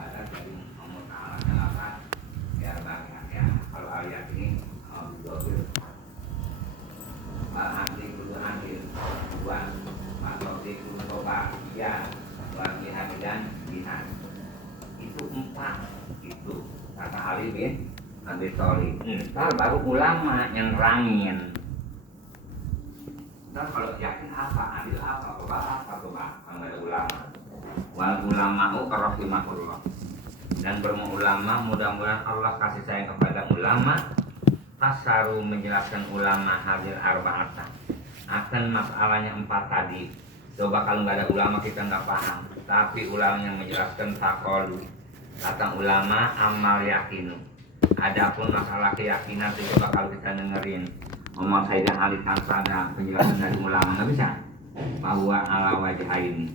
ada dari Allah Ta'ala kenapa biar banyak ya kalau ayat ini dohir al-adli kudu adil buat matokti kudu toba ya buat jihad dan jihad itu 4 itu kata Ali bin Abi Thalib. Ntar baru ulama yang nerangin. Ntar kalau yakin apa, adil apa, coba kalau ada ulama. Wal ulama'u rahimahullah. Dan berulama mudah-mudahan Allah kasih sayang kepada ulama. Fasaru menjelaskan ulama hadir arba'ata akan masalahnya 4 tadi. Coba kalau nggak ada ulama kita nggak paham. Tapi ulama yang menjelaskan taqalu. Kata ulama amal yakinu. Adapun masalah keyakinan itu coba kalau kita dengerin ngomong Sayyidah Ali tanpa penjelasan dari ulama nggak bisa. Bahwa ala wajah ini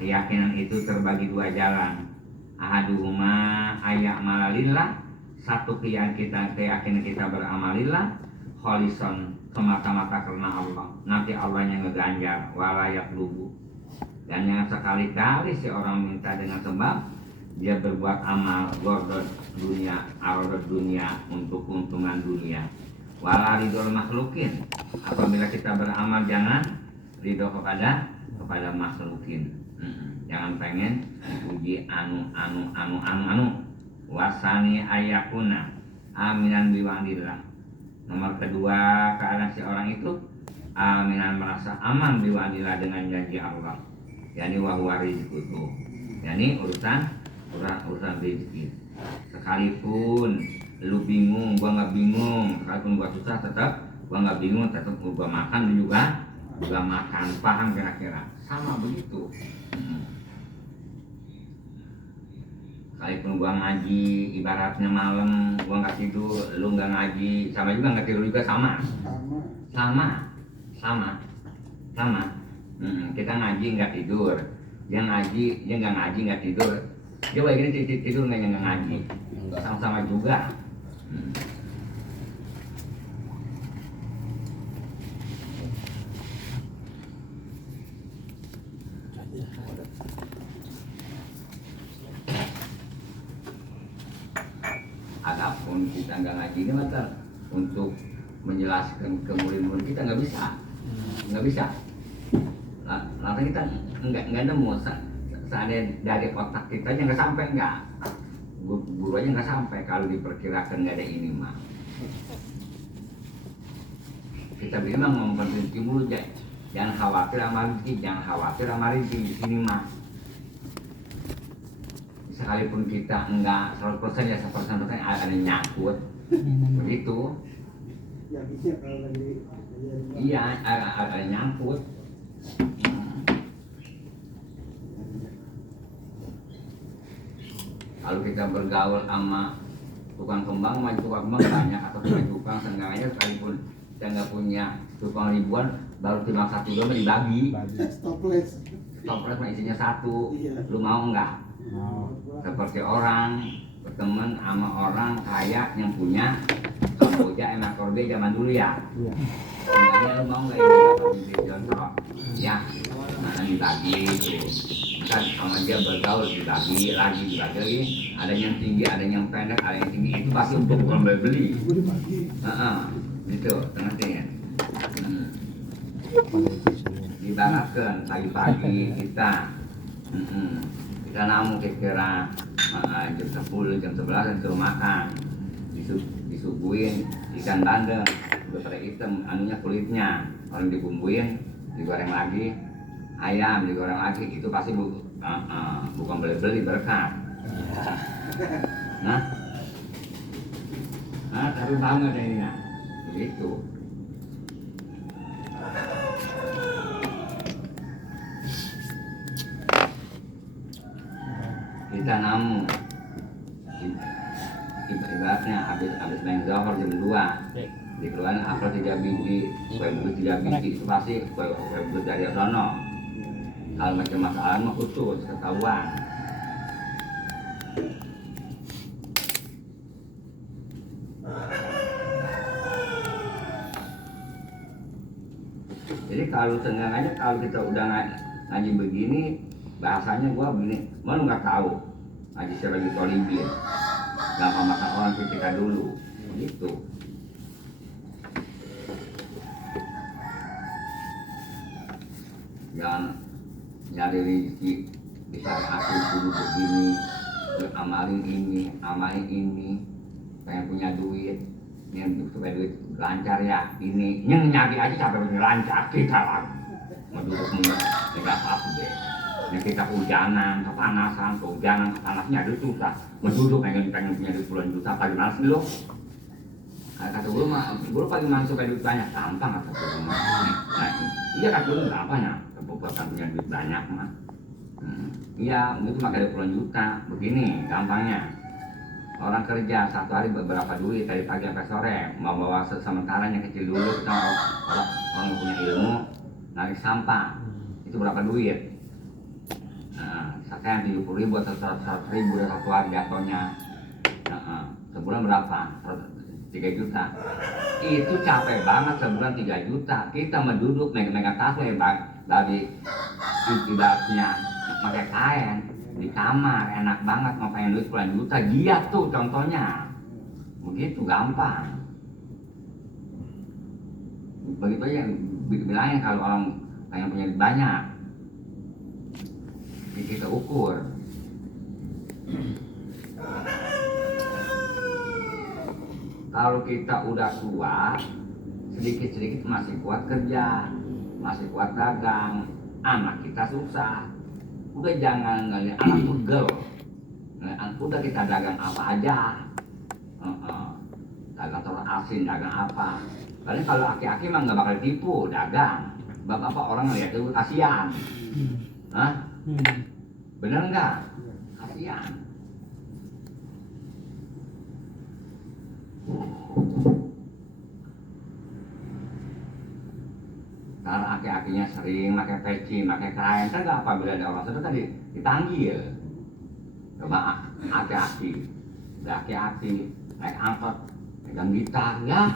keyakinan itu terbagi 2 jalan. Ahaduhuma ayak malalillah, satu keyakinan kita beramalillah kholison semata-mata karena Allah. Nanti Allah yang ngeganjar walayak lugu. Dan yang sekali-kali si orang minta dengan sebab dia berbuat amal gordot dunia, arodot dunia untuk keuntungan dunia. Wala ridol makhlukin. Apabila kita beramal jangan ridho kepada makhlukin. Jangan pengen puji anu. Wasani ayakuna aminan biwa'dillah. Nomor kedua keadaan si orang itu aminan merasa aman biwa'dillah dengan janji Allah. Yani wahwa rizqutu. Yani urusan rezeki. Sekalipun lu bingung, gua nggak bingung. Sekalipun gua susah tetap gua nggak bingung, tetap gua makan lu juga makan. Paham kira-kira? Sama begitu. Sekalipun gua ngaji, ibaratnya malam gua nggak tidur, lu nggak ngaji, sama juga nggak tidur juga sama. Kita ngaji nggak tidur, dia nggak ngaji nggak tidur. Dia lagi tidur nggak ngaji, sama-sama juga. Adapun kita nggak ngaji ini maka untuk menjelaskan ke murid-murid kita nggak bisa. Lantas kita nggak nemu seandainya dari otak kita aja nggak sampai guru aja nggak sampai kalau diperkirakan nggak ada ini mah. Kita memang memperhenti dulu jangan khawatir sama rezeki di sini mah. Sekalipun kita enggak 100% ya 100% ada nyangkut begitu. Ya bisa kalau lagi iya ada nyangkut. Kalau kita bergaul sama tukang kembang banyak atau tukang seenggaknya sekalipun kita nggak punya tukang ribuan baru timbang 1 doang dibagi. Stoples Mah isinya 1. Iya. Lu mau nggak? Seperti orang berteman sama orang kaya yang punya Kamboja enak korbe zaman dulu ya. Seenggaknya lu mau nggak ini contoh ya, mana dibagi tuh. Kan sama dia bergaul dibagi lagi. Ada yang tinggi, ada yang pendek, ada yang tinggi, itu pasti untuk bukan beli. Gitu, ngerti ya? Dibaratkan pagi-pagi kita namun kira-kira jam 10, jam 11 disuruh makan, disuguhin ikan bandeng udah pada hitam anunya kulitnya, orang dibumbuin digoreng lagi, ayam digoreng lagi, itu pasti bukan beli-beli berkat. Nah tapi banget ini nah begitu. Kita namu ibaratnya habis main zohor jam 2 dikeluarin apel 3 biji, kue bubur 3 biji, itu pasti kue bubur dari sono. Kalau macam masalah mah khusus ketahuan. Jadi kalau seenggaknya kalau kita udah ngaji begini bahasanya gua begini, mau nggak tahu Haji Sirajul Thalibin. Gampang makan orang kita dulu, begitu. Jangan nyari rezeki bisa aku dulu begini, amalin ini, pengen punya duit, ini supaya duit lancar ya. Ini nyari aja sampai bener lancar kita lah. Menduduk nggak apa-apa deh. Yang kita hujanan, kepanasan ada susah. Menduduk pengen punya duit puluhan juta, bagaimana sih lo? Kata guru mah, guru bagaimana supaya duit banyak? Gampang kata guru mah. Nah, iya kata guru gampang ya, bukan punya duit banyak mah. Iya, itu mah ada puluhan juta. Begini gampangnya. Orang kerja satu hari beberapa duit dari pagi sampai sore, mau bawa sementaranya kecil dulu, kita orang punya ilmu, narik sampah, itu berapa duit? Saya 70.000 atau 100.000 ya satu hari jatuhnya. Sebulan berapa? 3 juta. Itu capek banget sebulan 3 juta. Kita menduduk megang tas dari tidaknya pakai kain di kamar enak banget, mau pengen duit puluhan juta, giat tuh contohnya. Begitu gampang. Begitu aja bilangnya kalau orang pengen punya duit banyak. Kita ukur. Kalau kita udah tua, sedikit-sedikit masih kuat kerja, masih kuat dagang, anak kita susah. Udah jangan ngeliat anak pegel. Udah kita dagang apa aja. Dagang telur asin, dagang apa. Paling kalau aki-aki mah nggak bakal tipu, dagang. Bapak orang ngeliat itu kasihan. Hah? Bener nggak? Kasihan. Karena aki-akinya sering pakai peci, pakai kain, kan nggak apa bila ada orang sedang tadi ditanggil. Coba aki-aki, naik angkot, pegang gitar, ya.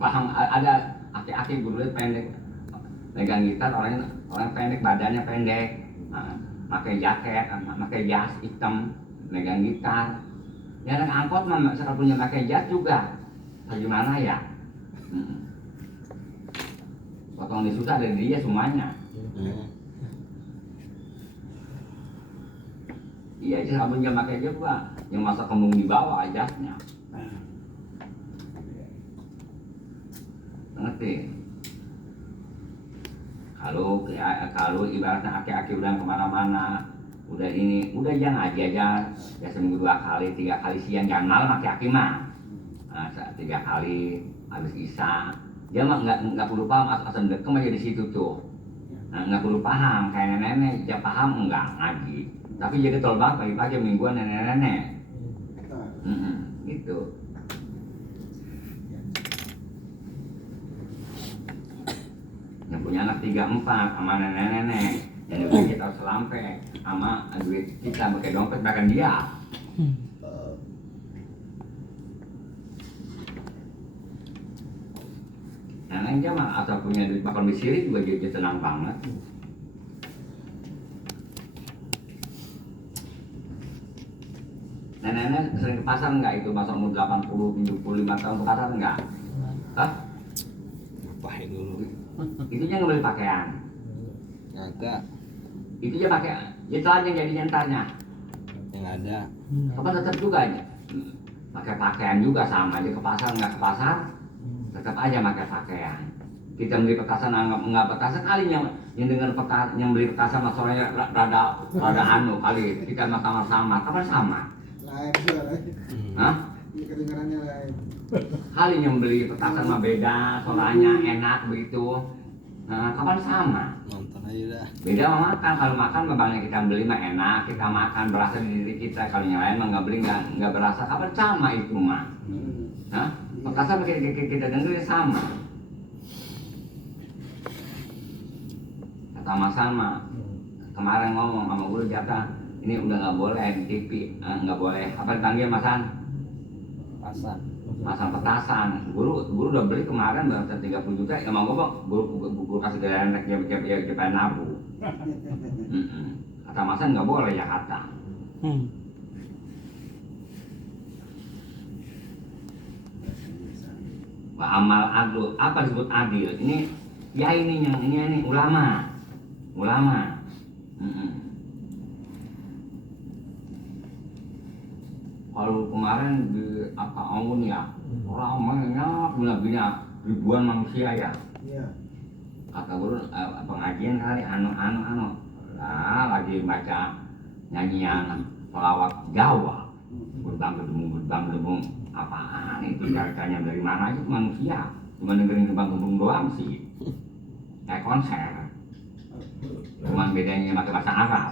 Paham? Ada aki-aki guru pendek, pegang gitar, orang pendek, badannya pendek, pakai jaket, pakai jas hitam, pegang gitar. Ya naik angkot mah sekarang punya pakai jas juga. Bagaimana ya? Potong disusah dari dia semuanya. Iya, sabunnya pakai juga, yang masa kembung di bawah jasnya. Ngerti? Kalau ibaratnya aki-aki udah kemana-mana, udah jangan aja ya seminggu 2 kali, 3 kali siang, jangan malam aki-aki mah. 3 kali habis isya, dia mah nggak perlu paham asal dekem aja di situ tuh. Nggak perlu paham kayak nenek, dia paham enggak ngaji, tapi jadi tol banget pagi-pagi mingguan nenek-nenek. Gitu. Yang punya anak 3-4 sama nenek-nenek, yang duit kita selampe sama duit kita pakai dompet bahkan dia. Nenek aja mah asal punya duit makan bisiri juga jadi senang banget. Nenek sering ke pasar enggak itu masa umur 80, 75 tahun ke pasar enggak? Hah? Ngapain dulu? Itu aja ngebeli pakaian. Kagak. Itu aja pakai, ya telanjang jadi nyentarnya. Yang ada. Apa tetap juga aja. Pakai pakaian juga sama aja, ke pasar enggak ke pasar, tetap aja pakai pakaian. Kita beli petasan enggak petasan kali yang dengar petasan, yang beli petasan masalahnya rada anu kali kita sama-sama, kapan sama? Lain juga lain. Hah? Ini kedengarannya lain. Kali yang beli petasan mah beda, soalnya enak begitu. Nah, kapan sama? Nonton aja dah. Beda sama makan, kalau makan memangnya kita beli mah enak, kita makan berasa di diri kita, kalau yang lain mah nggak beli nggak berasa, kapan sama itu mah? Hah? Petasan kita dengerin sama. Kata Mas Salma, kemarin ngomong sama guru jatah, ini udah nggak boleh di TV, nggak boleh. Apa dipanggil Masan? Pasar. Masang petasan. Guru udah beli kemarin berapa 30 juta. Emang gua guru kasih gaya naik dia nabu. kata masa nggak boleh ya kata. Wa amal adlu, apa disebut adil? Ini ya ini ulama. Kalau kemarin di Akaun ya, orang banyak benar-benar ribuan manusia ya. Iya. Kata guru pengajian kali lah lagi baca nyanyian pelawak Jawa, berbang gedung apaan itu caranya dari mana aja manusia cuma dengerin gebang-gebung doang sih kayak konser, cuman bedanya pakai bahasa Arab.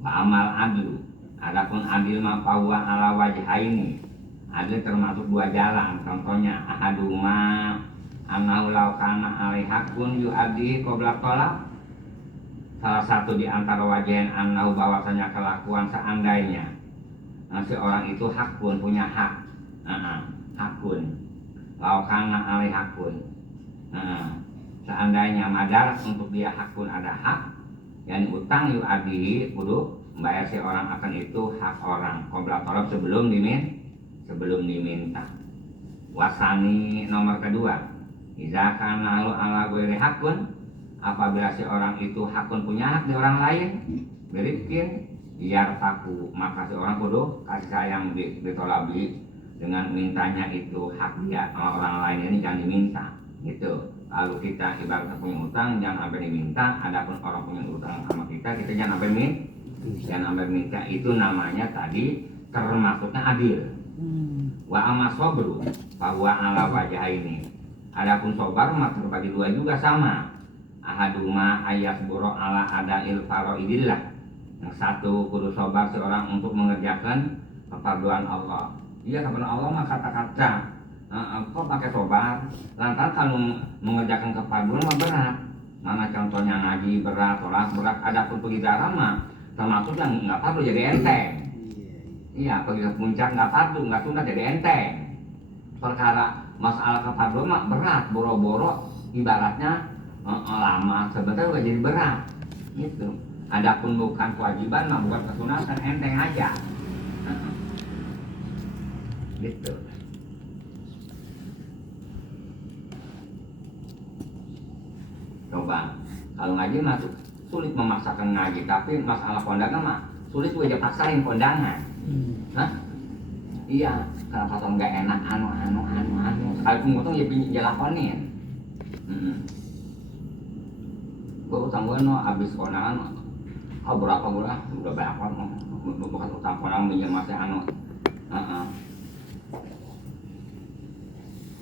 Wa amal adlu, adapun adil ma fahuwa ala wajhaini, adil termasuk dua jalan. Contohnya ahaduma annahu law kana alaihi haqqun yu'addihi qabla talab. Salah satu di antara wajah annahu bahwasanya kelakuan seandainya si orang itu hakun punya hak, hakun law kana alaihi hakun, seandainya madar untuk dia hakun ada hak yang utang yu'addihi kudu membayar si orang akan itu hak orang qabla talab sebelum diminta. Wasani nomor kedua, iza kana ala ghairi hakun, apabila si orang itu hakun punya hak di orang lain, berikin yartaku, maka si orang kudu kasih sayang ditolabi dengan mintanya itu hak dia sama orang lain ini jangan diminta gitu. Lalu kita ibaratnya punya utang jangan sampai diminta, adapun orang punya utang sama kita jangan sampai minta, itu namanya tadi termasuknya adil. Wa amma sabru bahwa ala wajah ini, adapun sobar maka terbagi dua juga sama. Ahaduma ayat buro ala adail faraidillah, yang satu kudu sobar seorang untuk mengerjakan kefarduan Allah. Iya kepada Allah mah kata-kata kok pakai sobar, lantaran kalau mengerjakan kefarduan mah berat. Mana contohnya ngaji berat, sholat berat, adapun pergi darat mah termasuk yang nggak fardu jadi enteng. Iya pergi ke puncak nggak fardu, nggak sunat jadi enteng. Perkara masalah kefarduan mah berat, boro-boro ibaratnya lama sebentar udah jadi berat gitu. Adapun bukan kewajiban mah bukan kesunatan enteng aja gitu. Coba kalau ngaji mah sulit memaksakan ngaji, tapi masalah kondangan mah sulit gue paksain kondangan. Iya kenapa tuh nggak enak sekalipun ngutang ya lakonin. Gue utang gue abis kondangan berapa gue lah udah banyak bukan utang kondangan minjem masih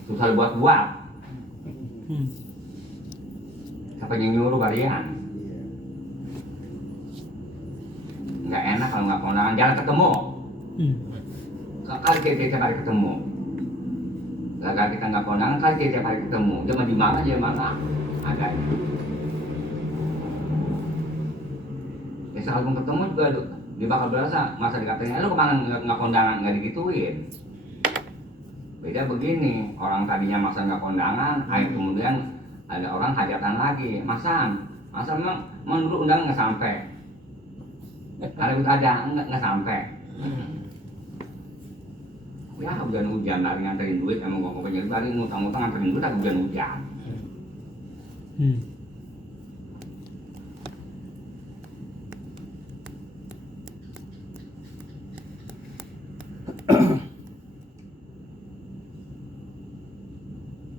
susah buat siapa yang nyuruh kalian nggak enak kalau nggak kondangan jarang ketemu. Kali kita tiap hari ketemu, gagal kita nggak kondangan kali kita tiap hari ketemu, cuma di mana ada. Ya sekalipun ketemu juga dia bakal berasa masa dikatain lu kemana nggak kondangan, nggak digituin. Beda begini, orang tadinya masa nggak kondangan, akhir kemudian ada orang hajatan lagi, masa memang dulu undangan nggak sampai, ada nggak sampai. Ya hujan lari nganterin duit, emang gua mau penyelip lari ngutang-ngutang nganterin duit, aku hujan.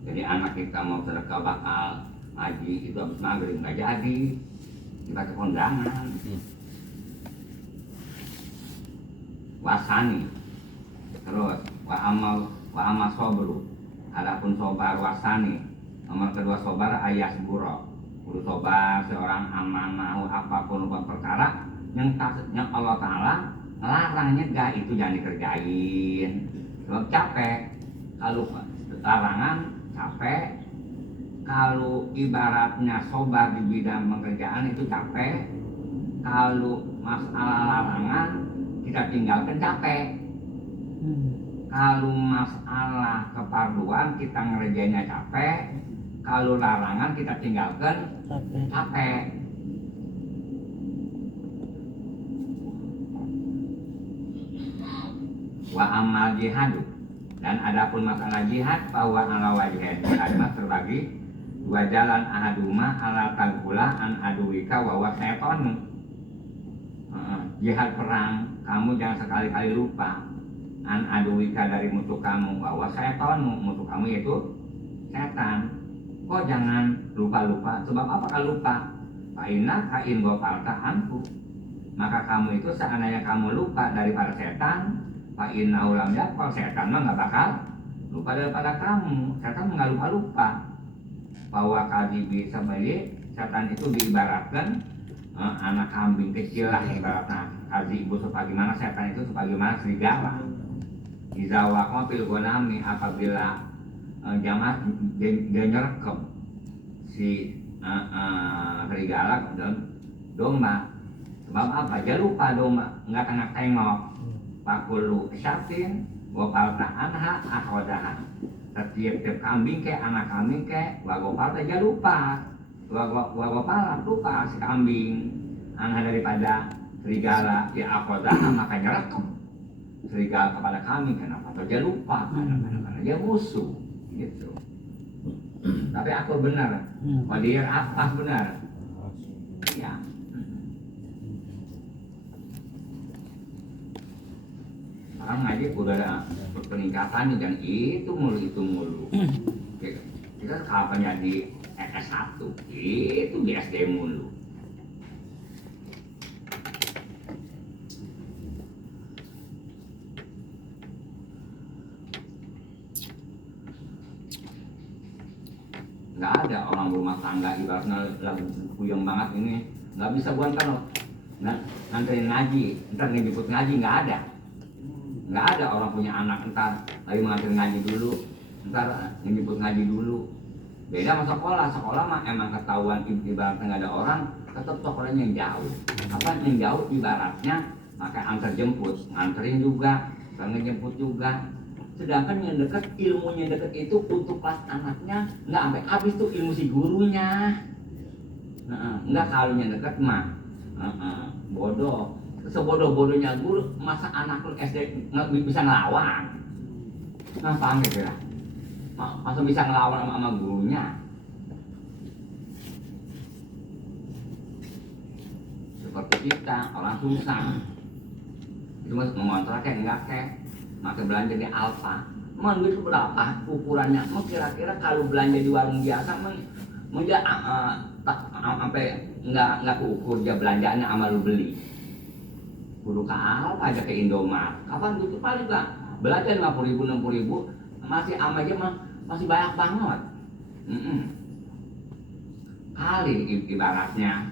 Jadi anak kita mau sedekah bakal ngaji itu habis maghrib nggak jadi, dibaca kondangan. Wasani, terus wa amal sobru, adapun sobar wasani, nomor kedua sobar ayas buro, kudu sobar seorang amanahu apapun perkara yang Allah Ta'ala ngelarangnya gak itu jangan dikerjain, sebab capek. Kalau larangan capek, kalau ibaratnya sobar di bidang pekerjaan itu capek, kalau masalah larangan kita tinggalkan capek. Kalau masalah keparduan kita ngerjainnya capek, kalau larangan kita tinggalkan capek. Wa amal jihadu, dan adapun masalah jihad bahwa ala wajhain jihad terbagi dua jalan, ahaduma ala tagula an aduwika wa wa syaitan. Jihad perang, kamu jangan sekali-kali lupa an aduwika dari musuh kamu, bahwa syaitan musuh kamu yaitu setan. Kok jangan lupa-lupa, sebab apa kalau lupa? Fa'inna kain gopalta anku, maka kamu itu seandainya kamu lupa daripada setan, fa'inna ulam yakol, setan mah gak bakal lupa daripada kamu. Setan gak lupa-lupa. Bahwa kadibi sebagai setan itu diibaratkan anak kambing kecil lah, ibaratnya kazi ibu sebagaimana setan itu sebagaimana serigala. Izawa kopil gonami, apabila jamaah dia nyerekep si serigala dan domba. Sebab apa? Dia lupa domba, nggak tengok-tengok. Pakulu syafin wapalta anha akhodaha. Setiap kambing ke anak kambing ke wagopalta dia lupa. Wagopala lupa si kambing anha daripada serigala dia akhodaha, makanya rekep serigala kepada kambing. Kenapa? Dia lupa karena dia musuh gitu. Tapi aku benar, Qadir apa benar? Ya. Sekarang ngaji udah ada peningkatan dan itu mulu. Kita kapan jadi S1, itu di SD mulu. Nggak ada orang rumah tangga ibaratnya lagi puyeng banget ini, nggak bisa buat kalau nganterin ngaji, ntar ngejemput ngaji, nggak ada orang punya anak ntar lagi nganterin ngaji dulu, ntar ngejemput ngaji dulu. Beda sama sekolah mah emang ketahuan ibaratnya nggak ada orang, tetap sekolahnya yang jauh. Apa yang jauh ibaratnya maka antar jemput, nganterin juga, ngejemput juga. Sedangkan yang dekat, ilmunya dekat itu untuk kelas anaknya nggak sampai habis tuh ilmu si gurunya. Nggak, kalau yang dekat mah bodoh. Sebodoh-bodohnya guru, masa anak lu SD nggak bisa ngelawan? Paham ya kira? Masa bisa ngelawan sama gurunya? Seperti kita, orang susah. Itu mas mengontrak kayak enggak kayak. Maka belanja di Alfa, emang itu berapa ukurannya? Mau kira-kira kalau belanja di warung biasa, dia sampai nggak ukur dia belanjaannya sama lu beli. Kudu ke Alfa aja ke Indomaret. Kapan gitu paling gak belanja 50.000, 60.000 masih ama aja masih banyak banget. Kali ibaratnya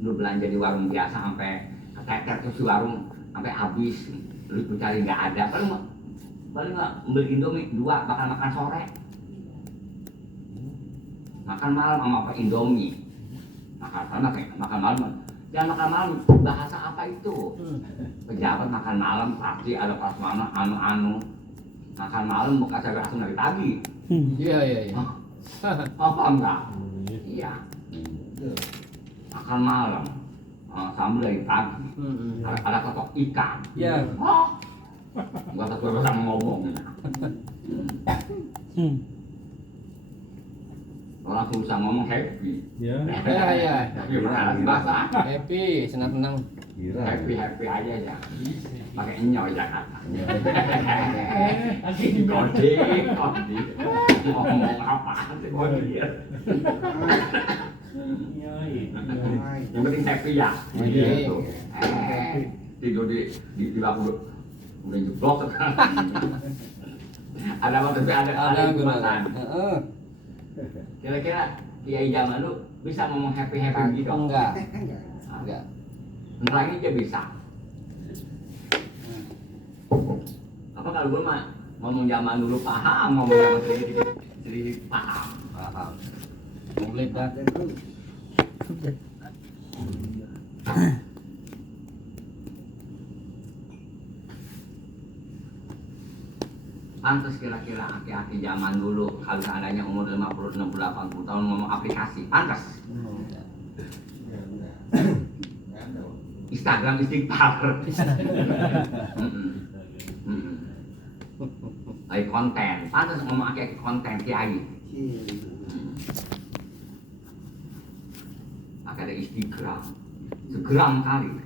lu belanja di warung biasa sampai keteter terus di warung sampai habis. Lu cari nggak ada, paling nggak beli Indomie 2, bakal makan sore, makan malam sama apa Indomie, makan malam, jangan makan malam, bahasa apa itu? Pejabat makan malam pasti ada pas mana anu makan malam bukan saya langsung dari pagi. Iya. Apa enggak? Iya. Makan malam. Sambal dari pagi, ada ketok ikan. Ya. Gak tahu sama ngomong. Orang susah ngomong happy. Ya. Happy benar bahasa. Happy, senang-senang. Happy aja ya. Pakai nyoy Jakarta. Kode. Ngomong apa sih kode? Yang penting happy ya. Gitu. Tidur di bangku udah jeblok sekarang. Ada apa tapi ada kemasan. Kira-kira kiai zaman lu bisa ngomong happy gitu? Enggak. Nerangin aja bisa. Apa kalau gue mah ngomong zaman dulu paham, ngomong zaman sedikit paham. Mulut dah. Pantes kira-kira aki-aki zaman dulu kalau seandainya umur 50, 60, 80 tahun ngomong aplikasi, pantes. Instagram istighfar. Ai konten, pantas ngomong kayak konten kiai. Ada Instagram, segram kali.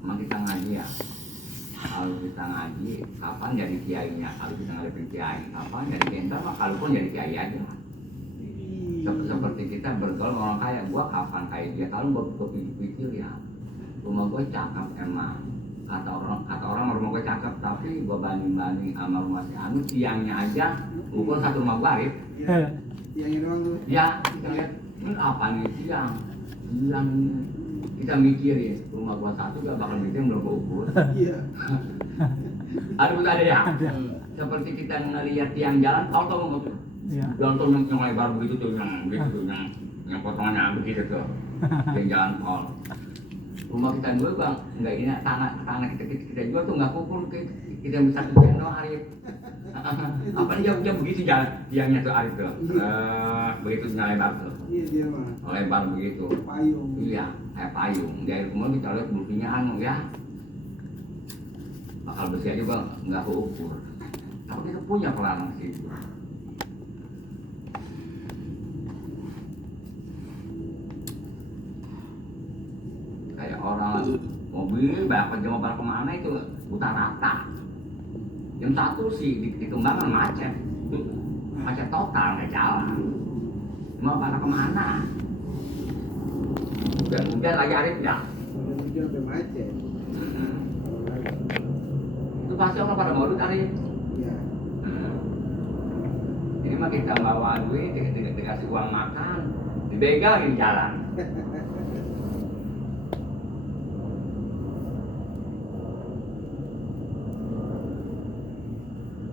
Emang kita ngaji ya. Kalau kita ngaji, kapan jadi kiainya? Kalau kita ngadepin kiai, kapan jadi kiai? Entar mah kalaupun jadi kiai aja. Seperti kita bergaul orang kaya, gua kapan kayak dia? Kalau gua pikir ya, rumah gua cakep emang. Kata orang rumah gua cakep, tapi gua banding sama rumah si Anu, tiangnya aja, ukur satu rumah gua Arif. Tiangnya doang tuh. Ya, kita lihat ini apa nih tiang kita mikir ya, rumah gua satu gak bakal bikin belum gua ukur. Iya. Ada ya? Seperti kita ngelihat tiang jalan, tau nggak tuh? Jalan tol yang lebar begitu tuh, yang potongannya begitu tuh, yang jalan tol. Rumah kita dulu bang, nggak ini tanah kita jual tuh nggak pukul, kita bisa kerjain doang Arif. Apa nih jauh begitu jalan tiangnya tuh Arif tuh, begitu lebar tuh. Iya dia mah. Lebar begitu. Payung. Iya, kayak payung. Dari kemudian kita lihat buktinya anu ya, bakal bersih aja bang, nggak keukur. Tapi kita punya pelarang sih. Kayak orang mobil banyak kemana itu putar rata. Jam 1 sih dikembangkan macet total nggak jalan. Mau pada kemana? Hujan lagi Arif ya. Hujan sampai macet. Itu pasti orang pada modus Arif. Iya. Ini mah kita bawa duit, dikasih uang makan, dibegal di jalan.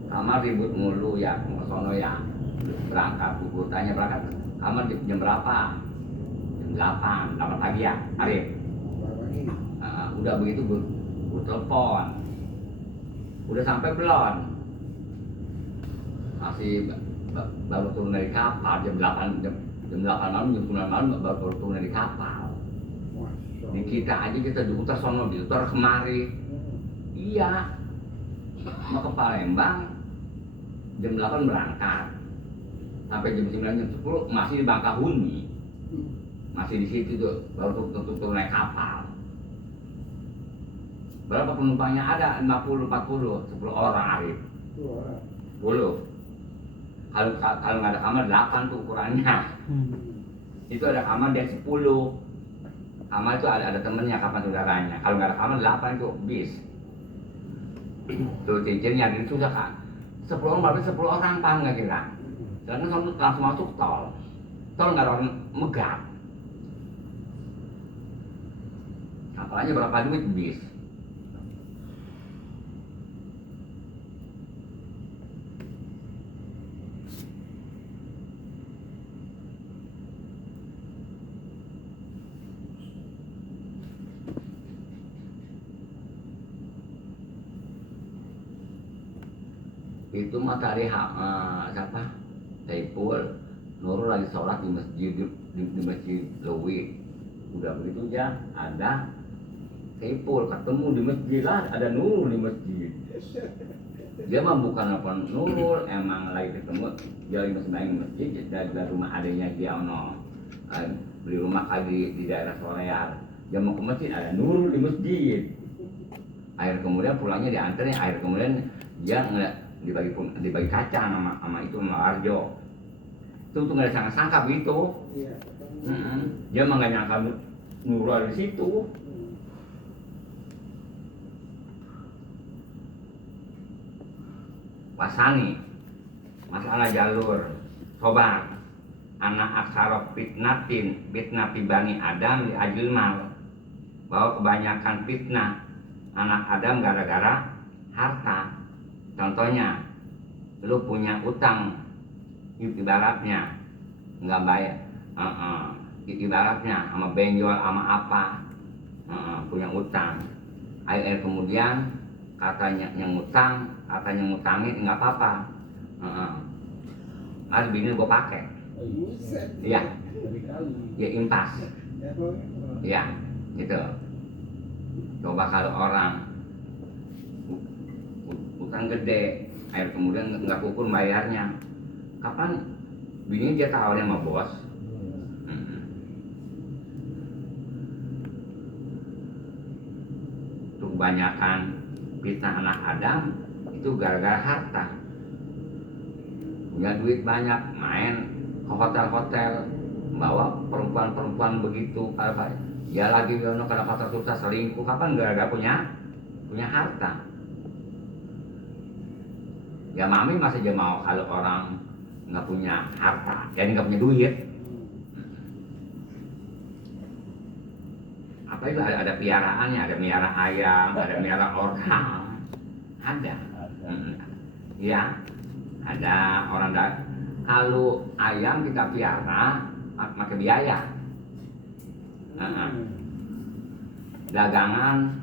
Kamar ribut mulu ya, mau sono ya. Berangkat, bubur tanya berangkat, kamar jam berapa? Jam 8 pagi ya, Arif. Udah begitu gue telepon. Udah sampai belum? Masih baru turun dari kapal jam 8 malam, jam 9 malam baru turun dari kapal. Di kita aja kita diutar sono, diutar kemari. Iya. Mau ke Palembang jam 8 berangkat. Sampai jam 9 jam 10 masih di Bangkahuni. Masih di situ tuh, baru turun naik kapal. Berapa penumpangnya ada? 50, 40, 10 orang Arif. 10. Kalau nggak ada kamar 8 tuh ukurannya. Itu ada kamar dia 10. Kamar itu ada temennya, kapan saudaranya. Kalau nggak ada kamar 8 itu bis. Tuh cincinnya itu susah kan. 10 orang berarti 10 orang paham nggak kira? Karena langsung masuk tol. Tol nggak ada orang megang. Apalagi berapa duit bis? Itu matahari siapa? Saiful Nurul lagi sholat di masjid Lewi. Udah begitu ya, ada Saiful ketemu di masjid lah, ada Nurul di masjid. Dia mah bukan apa Nurul, emang lagi ketemu dia lagi masjid dari rumah adanya dia beli rumah kali di daerah Sorear. Dia mau ke masjid, ada Nurul di masjid. Akhir kemudian pulangnya dianterin, akhir kemudian dia dibagi kacang sama itu sama Arjo. Itu tuh nggak sangka-sangka begitu. Iya. Dia mah nggak nyangka Nurul ada di situ. Wasani masalah jalur sobat anak aksara fitnatin fitnah Bani Adam di ajilmal, bahwa kebanyakan fitnah anak Adam gara-gara harta. Contohnya lu punya utang, ibaratnya nggak bayar, ibaratnya sama benjol sama apa, punya utang, air kemudian katanya yang ngutang, katanya ngutangin nggak apa-apa. Mas bini gue pakai, Buset. iya, Berkali. ya impas, Ya, kok. iya, gitu. Coba kalau orang utang gede, air kemudian nggak kukur bayarnya, kapan bini dia tawarin sama bos? Itu kebanyakan fitnah anak Adam itu gara-gara harta. Punya duit banyak, main ke hotel-hotel, bawa perempuan-perempuan begitu, kalau ya lagi Yono kalau kata susah selingkuh, kapan gara-gara punya harta. Ya mami masih aja mau kalau orang nggak punya harta, jadi nggak punya duit. Apa itu ada piaraannya, ada miara ayam, ada miara orang, ada. Ya, ada orang kalau ayam kita piara pakai biaya. Dagangan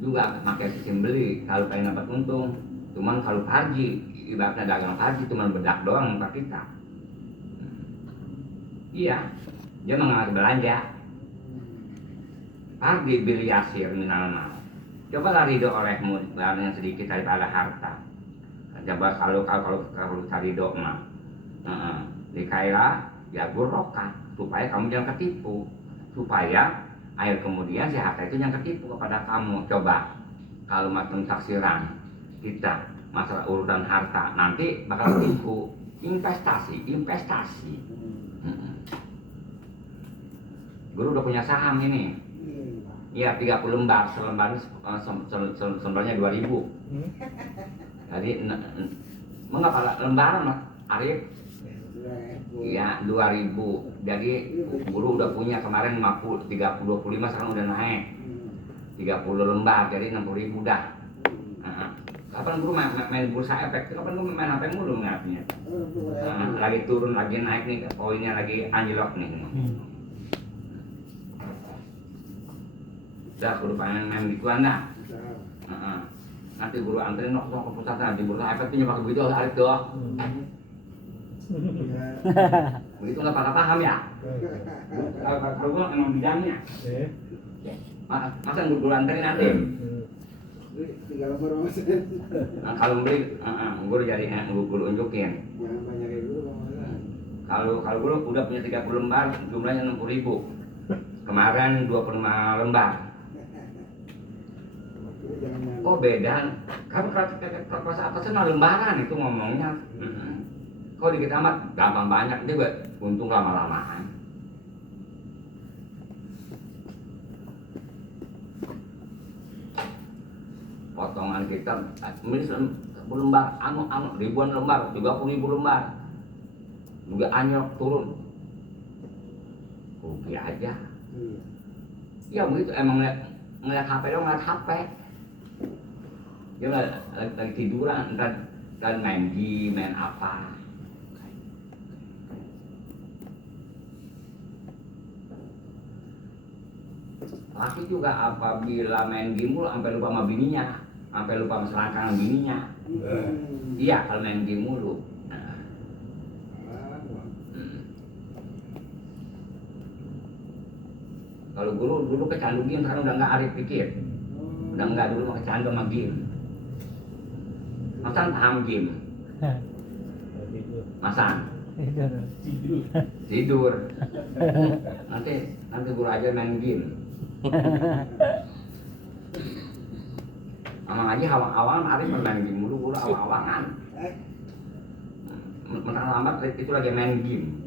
juga pakai sistem beli kalau pengen dapat untung. Cuman kalau haji, ibaratnya dagang haji cuma bedak doang untuk kita. Iya, dia mengalami belanja. Pagi bil yasir minal mal. Coba ridho olehmu yang sedikit daripada harta. Coba kalau cari ridho mah, dikaira ya burokah supaya kamu jangan ketipu, supaya air kemudian si harta itu yang ketipu kepada kamu. Coba kalau macam taksiran kita masalah urutan harta nanti bakal ketipu. Investasi. Guru udah punya saham ini. Iya 30 lembar, selembarnya 2.000. Jadi mengapa lembaran Mas Arif? Iya 2.000. Jadi guru udah punya kemarin 25 sekarang udah naik 30 lembar, jadi 60.000 dah. Kapan guru main bursa efek? Kapan guru main apa mulu ngatnya? Lagi turun lagi naik nih, poinnya lagi anjlok nih. Udah guru pengen main gituan dah. Nanti guru anterin ke pusat di bursa efek tuh nyoba begitu Arif doang. Begitu nggak paham ya? Kalau gua emang bidangnya. Masa guru anterin nanti? Tinggal nomor mas. Nah, kalau beli, guru jadi guru unjukin. Jangan banyak yang dulu Kalau guru udah punya 30 lembar, jumlahnya 60.000. Kemarin 25 lembar. Oh beda, kalau atasnya lembaran itu ngomongnya. Kalau dikit amat gampang banyak, dia buat untung lama-lamaan. Potongan kita, misalnya lembar, ribuan lembar, 30.000 lembar, juga anyok turun, rugi aja. Ya begitu emang ngeliat HP dong, ngeliat HP. Dia lagi tiduran dan main game, main apa. Laki juga apabila main game mulu sampai lupa sama bininya, sampai lupa sama selangkangan bininya. Iya kalau main game mulu. Kalau guru dulu kecandu game, sekarang udah nggak arif pikir. Udah nggak, dulu mah kecandu sama game. Masan paham game? Masan? Tidur. Nanti guru aja main game. Emang aja awang-awang arif main game dulu, guru awang-awangan. Mentang lambat itu lagi main game.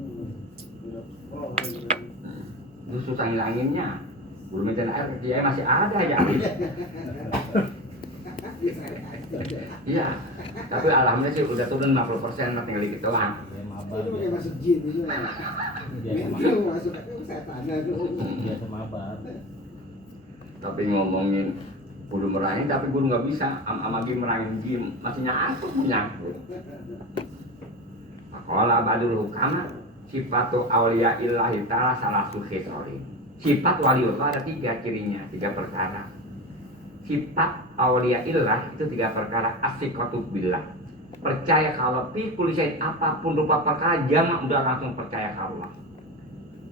Itu susah ngilanginnya. Guru minta air, dia masih ada ya. Iya, tapi alhamdulillah sih udah turun 50%, tinggal dikit doang. Itu kayak masuk jin itu. Itu masuk setan itu. Biasa mabar. Tapi ngomongin kudu merangin, tapi guru nggak bisa sama game merangin game, masih nyangkut. Sekolah badul hukama sifatu awliya illahi ta'ala salah suhisori. Sifat waliullah ada 3 cirinya, 3 perkara. sifat aulia illah itu 3 perkara. As-siqatu billah, percaya kalau fi kulli syai'in, apapun rupa perkara jama udah langsung percaya ke Allah.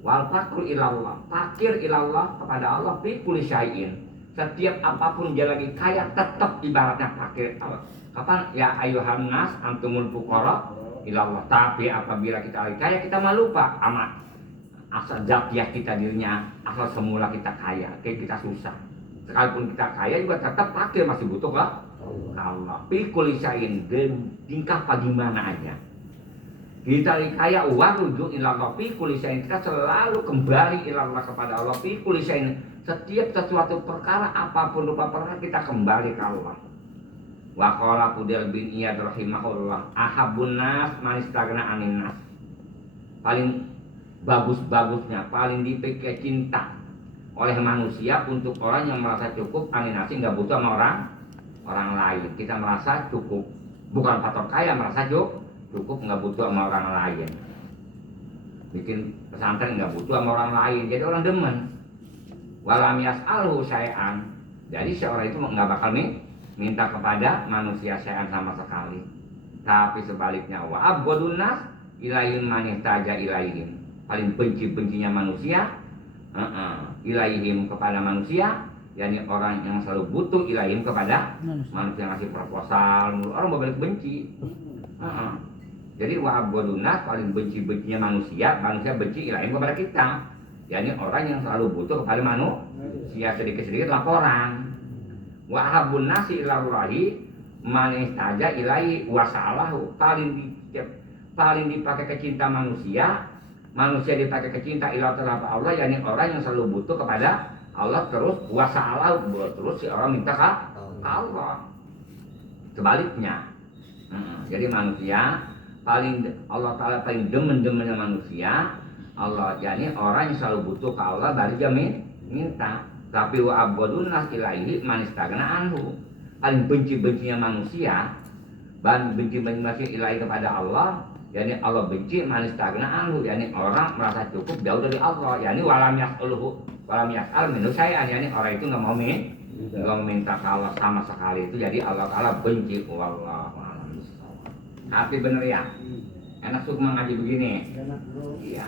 Wal fakru ilallah, fakir ilallah kepada Allah fi kulli syai'in, setiap apapun dia lagi kaya tetap ibaratnya fakir Allah. Kapan ya ayuhan nas antumul fuqara ilallah, tapi apabila kita lagi kaya kita malu lupa amat asal zatiah kita dirinya, asal semula kita kaya, kayak kita susah. Sekalipun kita kaya juga tetap fakir, masih butuh ke Allah. Fi kulli syai'in, tingkah bagaimana aja. Kita kaya warujuk ilallah fi kulli syai'in, kita selalu kembali ilallah kepada Allah fi kulli syai'in. Setiap sesuatu perkara apapun rupa perkara kita kembali ke Allah. Wa qala Fudayl bin Iyad rahimahullah, ahabun nas man istagna anin nas. Paling bagus-bagusnya, paling dipikir cinta oleh manusia untuk orang yang merasa cukup anin nasi, nggak butuh sama orang lain. Kita merasa cukup, bukan faktor kaya, merasa cukup nggak butuh sama orang lain. Bikin pesantren nggak butuh sama orang lain, jadi orang demen. Walam yas'alhu syai'an, jadi seorang itu nggak bakal minta kepada manusia syai'an sama sekali. Tapi sebaliknya, wa abghadun nas ilaihim man ihtaja ilaihim, paling benci-bencinya manusia ilaihim kepada manusia, yakni orang yang selalu butuh ilaihim kepada manusia yang ngasih proposal, orang berbalik benci. Jadi wa abghadun nas, paling benci-bencinya manusia benci ilaihim kepada kita, yakni orang yang selalu butuh kepada manusia, sedikit-sedikit laporan. Wa habun nasi ilallahi man ihtaja ilaihi wa sa'alahu, paling dipakai kecinta manusia dipakai kecinta ilah terhadap Allah, yakni orang yang selalu butuh kepada Allah terus wa sa'alahu, terus si orang minta ke Allah. Sebaliknya, jadi manusia paling Allah Ta'ala paling demen-demennya manusia Allah, yakni orang yang selalu butuh ke Allah baru dia minta. Tapi wa abghadun nas ilaihi man istagna anhu, paling benci-bencinya manusia benci-bencinya ilahi kepada Allah, yakni Allah benci man istagna anhu, yakni orang merasa cukup jauh dari Allah, yakni walam yas'al minhu syai'an, yakni orang itu nggak mau minta ke Allah sama sekali, itu jadi Allah Ta'ala benci. Wallahu a'lam bishawab. Tapi bener ya, enak suka ngaji begini. Iya.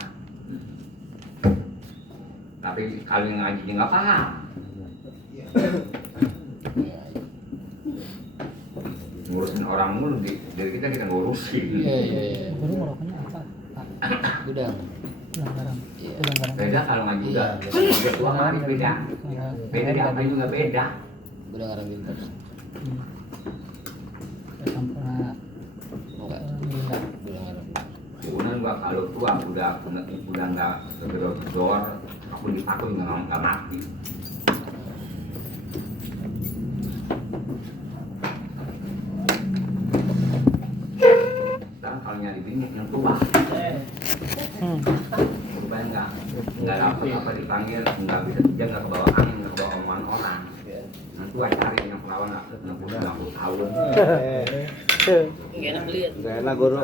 Tapi kalau yang ngaji nggak paham, ngurusin orang mulu, dari kita ngurusin. Iya. Baru ngerokoknya apa? Gudang. Gudang garam. Beda kalau ngaji juga. Dua kali beda. Beda di apa juga beda. Gudang garam Winter. Sampurna. Enggak. Gudang garam. Kemudian gua kalau tua udah nggak gedor, aku dipakai nggak mati. Sekarang kalau nyari bini yang tua, supaya nggak dapat apa dipanggil, nggak bisa dia nggak kebawa angin, nggak kebawa omongan orang. Yang tua cari yang perawan 60 tahun. Enak lihat. Gak enak guru.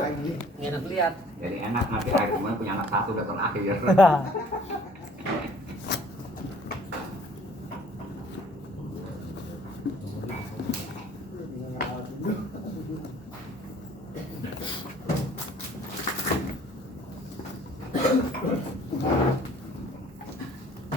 Enak lihat. Jadi enak mati air, kemudian punya anak satu datang akhir.